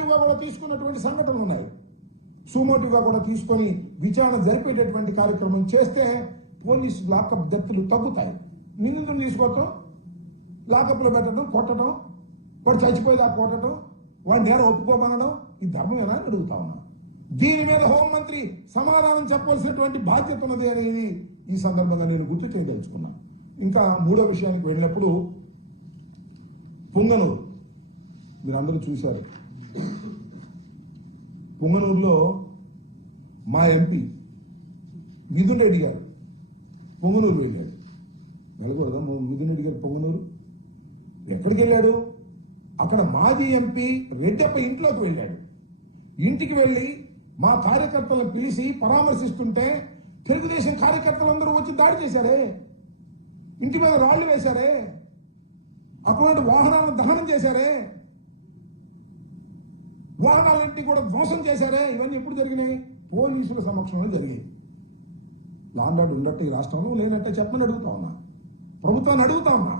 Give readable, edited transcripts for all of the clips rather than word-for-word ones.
సుమోటివ్గా కూడా తీసుకున్నటువంటి సంఘటనలు ఉన్నాయి. సుమోటివ్గా కూడా తీసుకొని విచారణ జరిపేటటువంటి కార్యక్రమం చేస్తే పోలీసు లాకప్ డెత్తులు తగ్గుతాయి. నిందితులు తీసుకోవటం, లాకప్లో పెట్టడం, కొట్టడం, వాడు చచ్చిపోయేదాకా కొట్టడం, వాడి నేరం ఒప్పుకోమనడం ఈ ధర్మమేనా అని అడుగుతా ఉన్నా. దీని మీద హోంమంత్రి సమాధానం చెప్పవలసినటువంటి బాధ్యత ఉన్నది అనేది ఈ సందర్భంగా నేను గుర్తు చేయదలుచుకున్నా. ఇంకా మూడో విషయానికి వెళ్ళినప్పుడు పుంగనూరు మీరు అందరూ చూశారు. పుంగనూరులో మా ఎంపీ మిథున్ రెడ్డి గారు పొంగనూరు వెళ్ళాడు. వెళ్ళకూడదా మిథున్ రెడ్డి గారు పొంగనూరు? ఎక్కడికి వెళ్ళాడు? అక్కడ మాజీ ఎంపీ రెడ్డప్ప ఇంట్లోకి వెళ్ళాడు. ఇంటికి వెళ్ళి మా కార్యకర్తలను పిలిచి పరామర్శిస్తుంటే తెలుగుదేశం కార్యకర్తలందరూ వచ్చి దాడి చేశారే, ఇంటి మీద రాళ్లు వేశారే, అక్కడ వాహనాలను దహనం చేశారే, వాహనాలన్నింటినీ కూడా ధ్వంసం చేశారే. ఇవన్నీ ఎప్పుడు జరిగినాయి? పోలీసుల సమక్షంలో జరిగాయి. లాండాడు ఉండట్టు ఈ రాష్ట్రంలో లేనట్టే చెప్పమని అడుగుతా ఉన్నా. ప్రభుత్వాన్ని అడుగుతా ఉన్నా,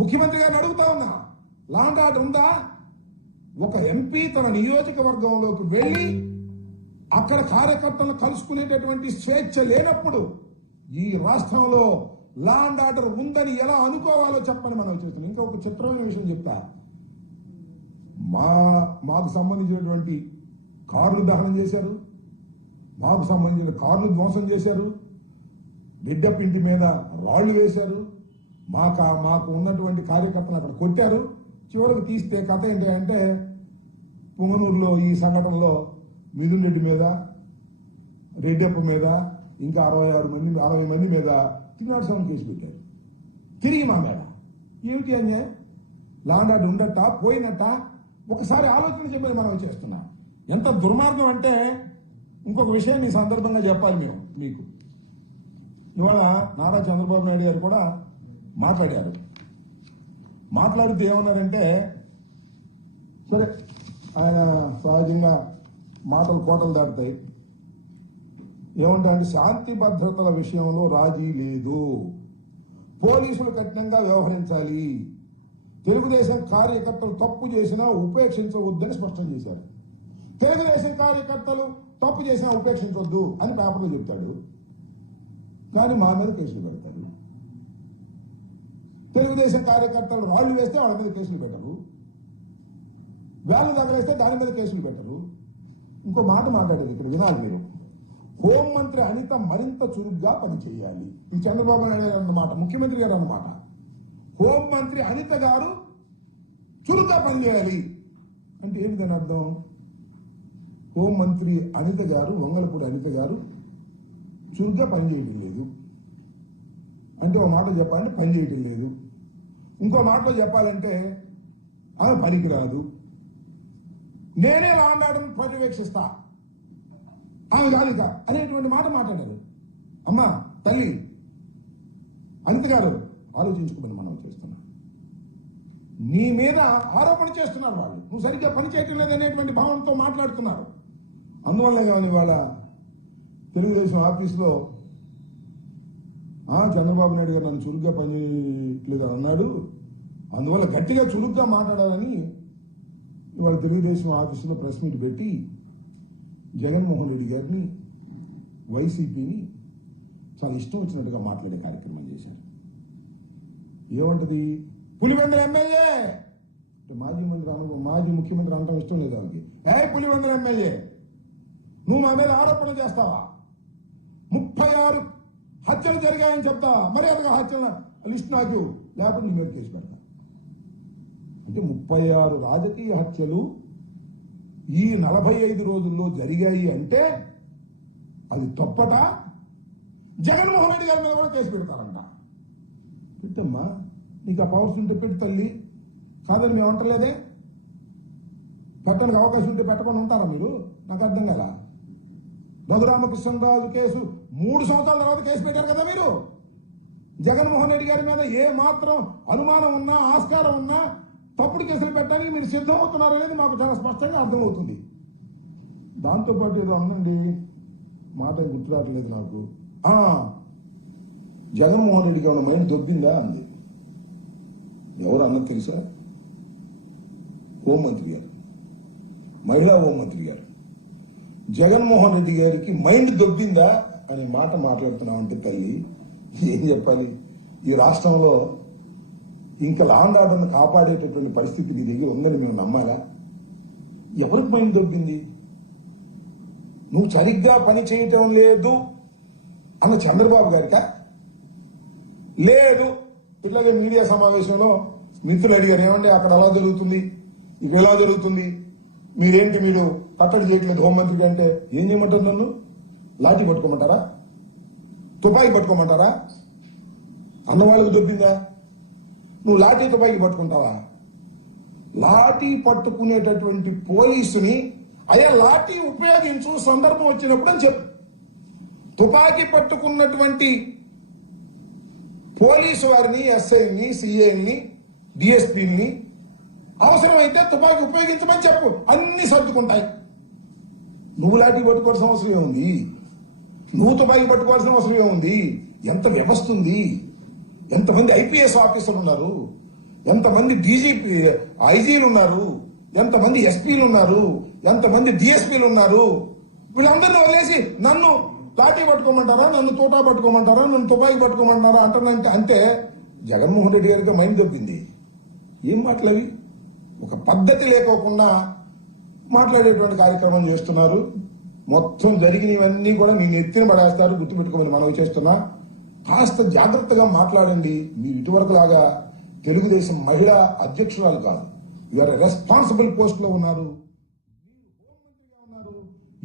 ముఖ్యమంత్రి గారిని అడుగుతా ఉన్నా. లాండాడు ఉందా? ఒక ఎంపీ తన నియోజకవర్గంలోకి వెళ్ళి అక్కడ కార్యకర్తలను కలుసుకునేటటువంటి స్వేచ్ఛ లేనప్పుడు ఈ రాష్ట్రంలో లా అండ్ ఆర్డర్ ఉందని ఎలా అనుకోవాలో చెప్పని మనం చేస్తున్నాం. ఇంకా ఒక చిత్రమైన విషయం చెప్తా. మాకు సంబంధించినటువంటి కార్లు దహనం చేశారు, మాకు సంబంధించిన కార్లు ధ్వంసం చేశారు, రెడ్డప్ప ఇంటి మీద రాళ్లు వేశారు, మాకు ఉన్నటువంటి కార్యకర్తలు అక్కడ కొట్టారు. చివరికి తీస్తే కథ ఏంటి అంటే పుంగనూరులో ఈ సంఘటనలో మిథున్ రెడ్డి మీద, రెడ్డప్ప మీద, ఇంకా 60 మంది మీద 307 కేసు పెట్టారు. తిరిగి మా మీద ఏమిటి అన్యాయం? లాండ్ ఆర్డర్ ఉండట పోయినట్ట ఒకసారి ఆలోచన చెప్పని మనం చేస్తున్నాం. ఎంత దుర్మార్గం అంటే ఇంకొక విషయాన్ని ఈ సందర్భంగా చెప్పాలి మీకు. ఇవాళ నారా చంద్రబాబు నాయుడు గారు కూడా మాట్లాడారు. మాట్లాడితే ఏమన్నారంటే, సరే ఆయన సహజంగా మాటలు కోటలు దాటుతాయి. ఏమంటారంటే శాంతి భద్రతల విషయంలో రాజీ లేదు, పోలీసులు కఠినంగా వ్యవహరించాలి, తెలుగుదేశం కార్యకర్తలు తప్పు చేసినా ఉపేక్షించవద్దని స్పష్టం చేశారు. తెలుగుదేశం కార్యకర్తలు తప్పు చేసినా ఉపేక్షించవద్దు అని పేపర్లో చెప్తాడు, కానీ మా మీద కేసులు పెడతారు. తెలుగుదేశం కార్యకర్తలు రాళ్లు వేస్తే వాళ్ళ మీద కేసులు పెట్టరు, వేలు తగలేస్తే దాని మీద కేసులు పెట్టరు. ఇంకో మాట మాట్లాడేది ఇక్కడ వినాలి మీరు. హోంమంత్రి అనిత మరింత చురుగ్గా పనిచేయాలి. ఈ చంద్రబాబు నాయుడు గారు అన్నమాట, ముఖ్యమంత్రి గారు అన్నమాట. హోంమంత్రి అనిత గారు చురుగ్గా పనిచేయాలి అంటే ఏంటి దాని అర్థం? హోంమంత్రి అనిత గారు, వంగలపూడి అనిత గారు చురుగ్గా పనిచేయటం లేదు అంటే ఒక మాట చెప్పాలంటే పని చేయటం లేదు. ఇంకో మాటలో చెప్పాలంటే ఆమె పనికిరాదు, నేనే లా అండ్ ఆర్డర్ను పర్యవేక్షిస్తా, ఆమె కాలిక అనేటువంటి మాట మాట్లాడారు. అమ్మా తల్లి అనిత గారు ఆలోచించుకోమని మనం చేస్తున్నాం. నీ మీద ఆరోపణ చేస్తున్నారు వాళ్ళు, నువ్వు సరిగ్గా పని చేయటం లేదనేటువంటి భావనతో మాట్లాడుతున్నారు. అందువల్ల కానీ వాళ్ళ తెలుగుదేశం ఆఫీసులో చంద్రబాబు నాయుడు గారు నన్ను చురుగ్గా పనిచేయట్లేదు అన్నాడు, అందువల్ల గట్టిగా చురుగ్గా మాట్లాడాలని ఇవాళ తెలుగుదేశం ఆఫీసులో ప్రెస్ మీట్ పెట్టి జగన్మోహన్ రెడ్డి గారిని, వైసీపీని చాలా ఇష్టం వచ్చినట్టుగా మాట్లాడే కార్యక్రమం చేశారు. ఏమంటది? పులివెందుల ఎమ్మెల్యే మాజీ ముఖ్యమంత్రి అనడం ఇష్టం లేదు వాళ్ళకి. పులివెందుల ఎమ్మెల్యే నువ్వు మా మీద ఆరోపణ చేస్తావా? 36 హత్యలు జరిగాయని చెప్తావా? మర్యాదగా హత్యల లిస్ట్ నాకు, లేకపోతే నీ మీద కేసు పెడతా. అంటే 36 రాజకీయ హత్యలు ఈ 45 రోజుల్లో జరిగాయి అంటే అది తప్పట. జగన్మోహన్ రెడ్డి గారి మీద కూడా కేసు పెడతారంట. పెట్టమ్మా, నీకు ఆ పవర్స్ ఉంటే పెట్టు తల్లి, కాదని మేము అంటలేదే. పెట్టడానికి అవకాశం ఉంటే పెట్టకుండా ఉంటారా మీరు? నాకు అర్థం కదా. రఘురామకృష్ణరాజు కేసు 3 సంవత్సరాల తర్వాత కేసు పెట్టారు కదా మీరు. జగన్మోహన్ రెడ్డి గారి మీద ఏ మాత్రం అనుమానం ఉన్నా, ఆస్కారం ఉన్నా తప్పుడు కేసులు పెట్టడానికి మీరు సిద్ధమవుతున్నారు అనేది మాకు చాలా స్పష్టంగా అర్థమవుతుంది. దాంతోపాటు ఏదో అనండి, మాట గుర్తు రావట్లేదు నాకు. జగన్మోహన్ రెడ్డికి ఉన్న మైండ్ దొబ్బిందా అంది. ఎవరు అన్నది తెలుసా? హోంమంత్రి గారు. మహిళా హోంమంత్రి గారు. జగన్మోహన్ రెడ్డి గారికి మైండ్ దొబ్బిందా అనే మాట మాట్లాడుతున్నామంటే తల్లి ఏం చెప్పాలి? ఈ రాష్ట్రంలో ఇంకా లా అండ్ ఆర్డర్ను కాపాడేటటువంటి పరిస్థితి నీ దగ్గర ఉందని మేము నమ్మాలా? ఎవరికి మైండ్ దొబ్బింది? నువ్వు సరిగ్గా పని చేయటం లేదు అన్న చంద్రబాబు గారికా? లేదు. ఇట్లాగే మీడియా సమావేశంలో మిత్రులు అడిగారు, ఏమంటే అక్కడ అలా జరుగుతుంది, ఇక్కడ ఎలా జరుగుతుంది, మీరు కట్టడి చేయట్లేదు హోంమంత్రికి అంటే ఏం చేయమంటారు? నన్ను లాఠీ పట్టుకోమంటారా? తుపాకీ పట్టుకోమంటారా? అన్నవాళ్ళకు దొబ్బిందా? నువ్వు లాఠీ తుపాకీ పట్టుకుంటావా? లాఠీ పట్టుకునేటటువంటి పోలీసుని అయ్యా లాఠీ ఉపయోగించు సందర్భం వచ్చినప్పుడు అని చెప్పు. తుపాకీ పట్టుకున్నటువంటి పోలీసు వారిని, ఎస్ఐని, సిఐని, డిఎస్పీని అవసరమైతే తుపాకీ ఉపయోగించమని చెప్పు, అన్ని సర్దుకుంటాయి. నువ్వు లాఠీ పట్టుకోవాల్సిన అవసరం ఏముంది? నువ్వు తుపాకీ పట్టుకోవాల్సిన అవసరం ఏముంది? ఎంత వ్యవస్థ ఉంది? ఎంతమంది ఐపీఎస్ ఆఫీసర్లు ఉన్నారు? ఎంతమంది డీజీపీ ఐజీలు ఉన్నారు? ఎంతమంది ఎస్పీలు ఉన్నారు? ఎంతమంది డిఎస్పీలు ఉన్నారు? వీళ్ళందరినీ వదిలేసి నన్ను లాఠీ పట్టుకోమంటారా, నన్ను తోటా పట్టుకోమంటారా, నన్ను తుపాకీ పట్టుకోమంటారా అంటానంటే అంతే జగన్మోహన్ రెడ్డి గారికి మైండ్ దొబ్బింది. ఏం మాటలవి? ఒక పద్ధతి లేకోకుండా మాట్లాడేటువంటి కార్యక్రమం చేస్తున్నారు. మొత్తం జరిగినవన్నీ కూడా నేను ఎత్తిన పడేస్తారు, గుర్తుపెట్టుకోమని మనవి చేస్తున్నా. కాస్త జాగ్రత్తగా మాట్లాడండి. మీరు ఇటువరకు లాగా తెలుగుదేశం మహిళా అధ్యక్షురాలు కాదు, యూఆర్ రెస్పాన్సిబుల్ పోస్ట్ లో ఉన్నారు.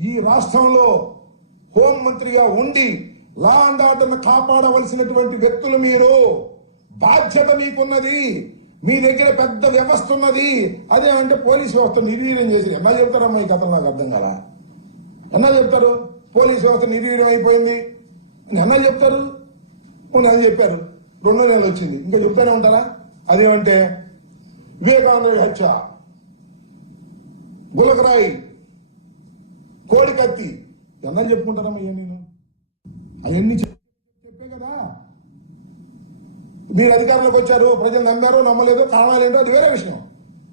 ఈ రాష్ట్రంలో హోంమంత్రిగా ఉండి లా అండ్ ఆర్డర్ను కాపాడవలసినటువంటి వ్యక్తులు మీరు. బాధ్యత మీకున్నది. మీ దగ్గర పెద్ద వ్యవస్థ ఉన్నది. అదే అంటే పోలీస్ వ్యవస్థ నిర్వీర్యం చేసి ఎలా చెప్తారమ్మా? ఈ కథలు నాకు అర్థం కాలా. ఎలా చెప్తారు పోలీస్ వ్యవస్థ నిర్వీర్యం అయిపోయింది అని? ఎలా చెప్తారు? అని చెప్పారు, 2 నెలలు వచ్చింది, ఇంకా చెప్తానే ఉంటారా? అదేమంటే వివేకానంద హత్య, గులకరాయి, కోడికత్తి ఎలా చెప్పుకుంటారమ్మా? నేను అవన్నీ చెప్పే కదా. మీరు అధికారంలోకి వచ్చారు, ప్రజలు నమ్మారో నమ్మలేదో కారణాలేంటో అది వేరే విషయం.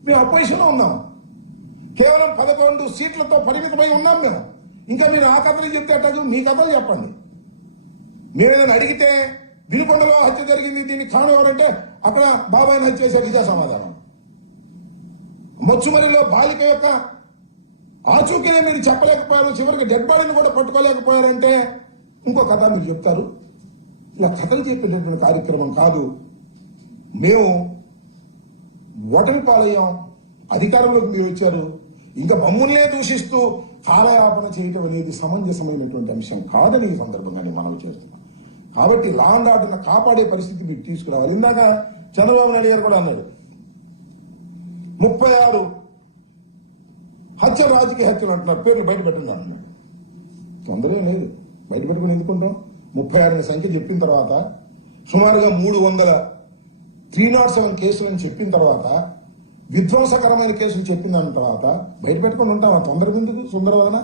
మేము అపోజిషన్లో ఉన్నాం, కేవలం 11 సీట్లతో పరిమితమై ఉన్నాం మేము. ఇంకా మీరు ఆ కథలు చెప్తే అట్టదు, మీ కథలు చెప్పండి. మేమేదైనా అడిగితే వినుకొండలో హత్య జరిగింది, దీనికి కారణం ఎవరంటే అక్కడ బాబాయిని హత్య చేశారు, ఇదే సమాధానం. మొచ్చుమరిలో బాలిక యొక్క ఆచూకీనే మీరు చెప్పలేకపోయారు, చివరికి డెడ్ బాడీని కూడా పట్టుకోలేకపోయారంటే ఇంకో కథ మీరు చెప్తారు. ఇలా కథలు చెప్పేటటువంటి కార్యక్రమం కాదు. మేము ఓటమి పాలయ్యాం, అధికారంలోకి మీరు వచ్చారు, ఇంకా మమ్మల్నే దూషిస్తూ కాలయాపన చేయటం అనేది సమంజసమైనటువంటి అంశం కాదని ఈ సందర్భంగా నేను మనవి చేస్తున్నాను. కాబట్టి లా అండ్ ఆర్డర్ను కాపాడే పరిస్థితి మీరు తీసుకురావాలి. ఇందాక చంద్రబాబు నాయుడు గారు కూడా అన్నాడు, 36 హత్యలు, రాజకీయ హత్యలు అంటున్నారు, పేర్లు బయట పెట్టండి అంటున్నాడు. తొందర ఏం లేదు, బయట పెట్టుకుని ఎందుకుంటాం? 36 సంఖ్య చెప్పిన తర్వాత, సుమారుగా 300 307 కేసులని చెప్పిన తర్వాత, విధ్వంసకరమైన కేసులు చెప్పిన తర్వాత బయట పెట్టుకుని ఉంటాం. తొందర ఎందుకు సుందరవదన?